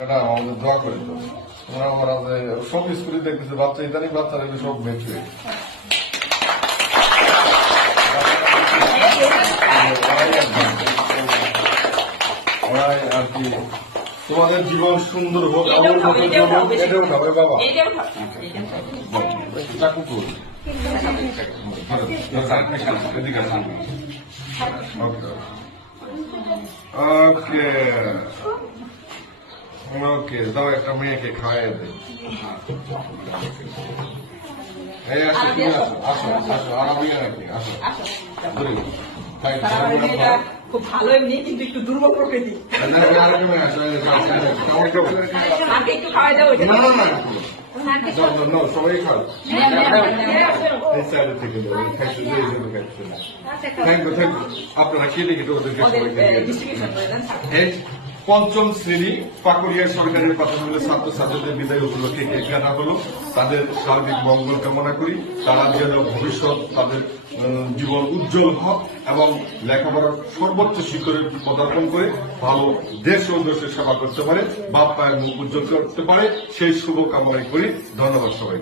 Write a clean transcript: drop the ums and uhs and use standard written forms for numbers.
আমাদের দোয়া করে তো আমরা সব স্কুলে দেখতেছি বাচ্চা ইদানিং বাচ্চারা সব মেচুয়ে ওরাই আর কি তোমাদের জীবন সুন্দর হোক এটাও খাবে বাবা চাকু করবে ওকে ওকে দাও একটা মেয়েকে খাওয়াই দেয় এই আসো তুমি আসো আসো আসো আরামিয়া নাকি আসো খুব ভালো এমনি কিন্তু একটু দুর্বল প্রকৃতি একটু খাওয়াই দাও সবাই খাও এই সাইডে থেকে থ্যাংক ইউ আপনারা কে লিখে ওদেরকে পঞ্চম শ্রেণী পাকুড়িয়া সরকারি প্রাথমিক ছাত্রছাত্রীদের বিদায় উপলক্ষে কেক কাটা হলো। তাদের সার্বিক মঙ্গল কামনা করি, তারা যেন ভবিষ্যৎ তাদের জীবন উজ্জ্বল হোক এবং লেখাপড়ার সর্বোচ্চ শিখরে পদার্পণ করে ভালো দেশ ও দেশের সেবা করতে পারে, বাপ মায়ের মুখ উজ্জ্বল করতে পারে, সেই শুভ কামনা করি। ধন্যবাদ সবাই।